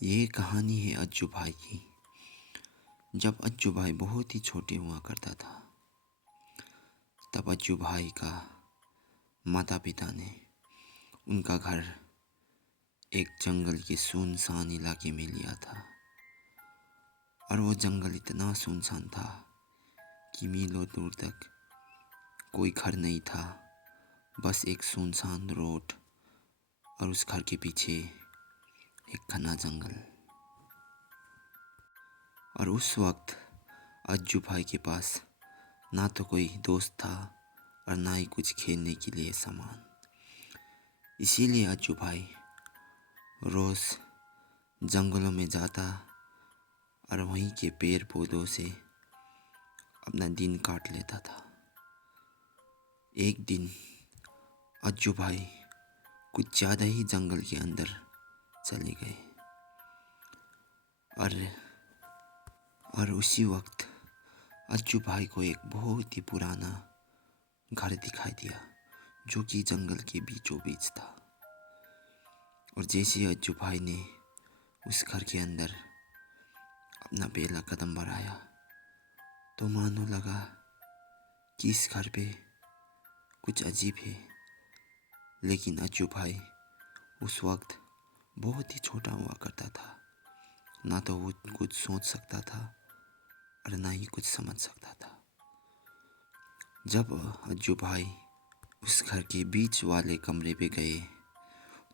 ये कहानी है अज्जू भाई की। जब अज्जू भाई बहुत ही छोटे हुआ करता था, तब अज्जू भाई का माता पिता ने उनका घर एक जंगल के सुनसान इलाके में लिया था। और वो जंगल इतना सुनसान था कि मीलों दूर तक कोई घर नहीं था, बस एक सुनसान रोड और उस घर के पीछे एक घना जंगल। और उस वक्त अज्जू भाई के पास ना तो कोई दोस्त था और ना ही कुछ खेलने के लिए सामान। इसीलिए अज्जू भाई रोज़ जंगलों में जाता और वहीं के पेड़ पौधों से अपना दिन काट लेता था। एक दिन अज्जू भाई कुछ ज़्यादा ही जंगल के अंदर चले गए और उसी वक्त अज्जू भाई को एक बहुत ही पुराना घर दिखाई दिया जो कि जंगल के बीचों बीच था। और जैसे अज्जू भाई ने उस घर के अंदर अपना पहला कदम बढ़ाया तो मानो लगा कि इस घर पे कुछ अजीब है। लेकिन अज्जू भाई उस वक्त बहुत ही छोटा हुआ करता था, ना तो वो कुछ सोच सकता था और ना ही कुछ समझ सकता था। जब अज्जू भाई उस घर के बीच वाले कमरे पे गए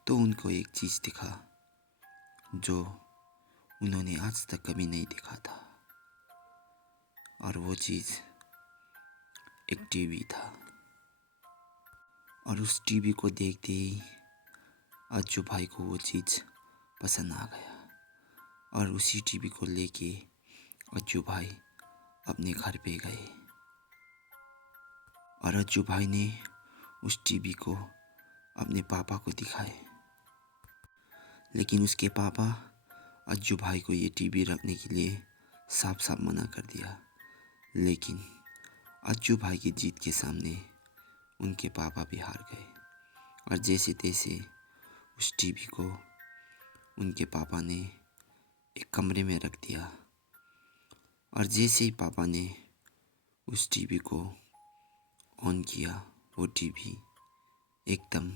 तो उनको एक चीज़ दिखा जो उन्होंने आज तक कभी नहीं देखा था। और वो चीज़ एक टीवी था। और उस टीवी को देखते ही अज्जू भाई को वो चीज़ पसंद आ गया और उसी टीवी को लेके अज्जू भाई अपने घर पे गए। और अज्जू भाई ने उस टीवी को अपने पापा को दिखाए, लेकिन उसके पापा अज्जू भाई को ये टीवी रखने के लिए साफ साफ मना कर दिया। लेकिन अज्जू भाई की जीत के सामने उनके पापा भी हार गए और जैसे तैसे उस टीवी को उनके पापा ने एक कमरे में रख दिया। और जैसे ही पापा ने उस टीवी को ऑन किया, वो टीवी एकदम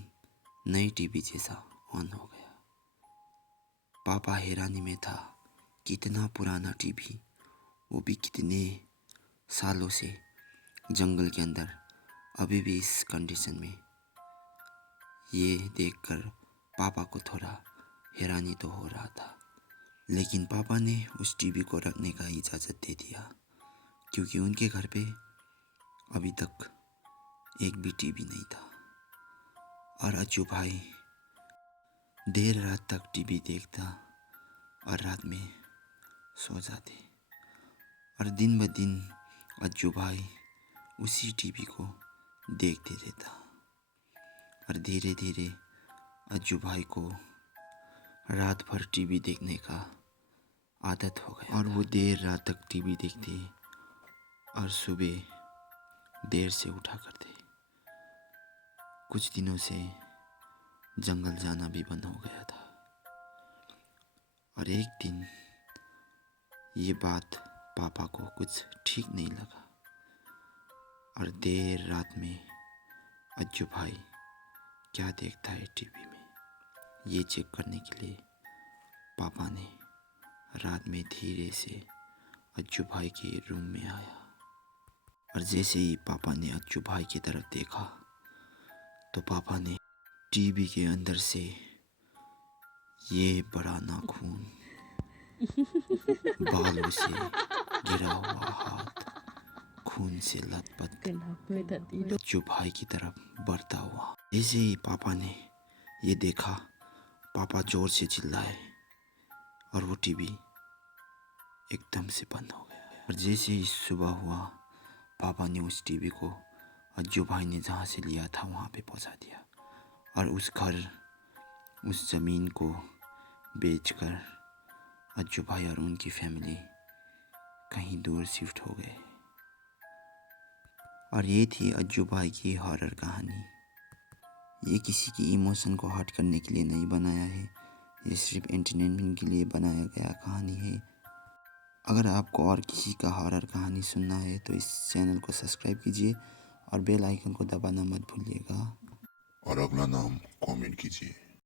नई टीवी जैसा ऑन हो गया। पापा हैरानी में था कि इतना पुराना टीवी, वो भी कितने सालों से जंगल के अंदर, अभी भी इस कंडीशन में। ये देखकर पापा को थोड़ा हैरानी तो हो रहा था, लेकिन पापा ने उस टीवी को रखने का इजाज़त दे दिया क्योंकि उनके घर पे अभी तक एक भी टीवी नहीं था। और अज्जू भाई देर रात तक टीवी देखता और रात में सो जाते। और दिन ब दिन अज्जू भाई उसी टीवी को देखते रहता और धीरे धीरे अज्जू भाई को रात भर टीवी देखने का आदत हो गया और वो देर रात तक टीवी देखते और सुबह देर से उठा करते। कुछ दिनों से जंगल जाना भी बंद हो गया था। और एक दिन ये बात पापा को कुछ ठीक नहीं लगा और देर रात में अज्जू भाई क्या देखता है टीवी में, ये चेक करने के लिए पापा ने रात में धीरे से अज्जू भाई के रूम में आया। और जैसे ही पापा ने अज्जू भाई की तरफ देखा तो पापा ने टीवी के अंदर से ये बड़ा नाखून, बालों से गिरा हुआ हाथ, खून से लथपथ अज्जू भाई की तरफ बढ़ता हुआ। जैसे ही पापा ने ये देखा, पापा जोर से चिल्लाए और वो टीवी एकदम से बंद हो गया। और जैसे ही सुबह हुआ, पापा ने उस टीवी को अज्जू भाई ने जहाँ से लिया था वहाँ पे पहुँचा दिया और उस घर, उस ज़मीन को बेचकर अज्जू भाई और उनकी फैमिली कहीं दूर शिफ्ट हो गए। और ये थी अज्जू भाई की हॉरर कहानी। ये किसी की इमोशन को हर्ट करने के लिए नहीं बनाया है, ये सिर्फ एंटरटेनमेंट के लिए बनाया गया कहानी है। अगर आपको और किसी का हॉरर कहानी सुनना है तो इस चैनल को सब्सक्राइब कीजिए और बेल आइकन को दबाना मत भूलिएगा। और अगला नाम कमेंट कीजिए।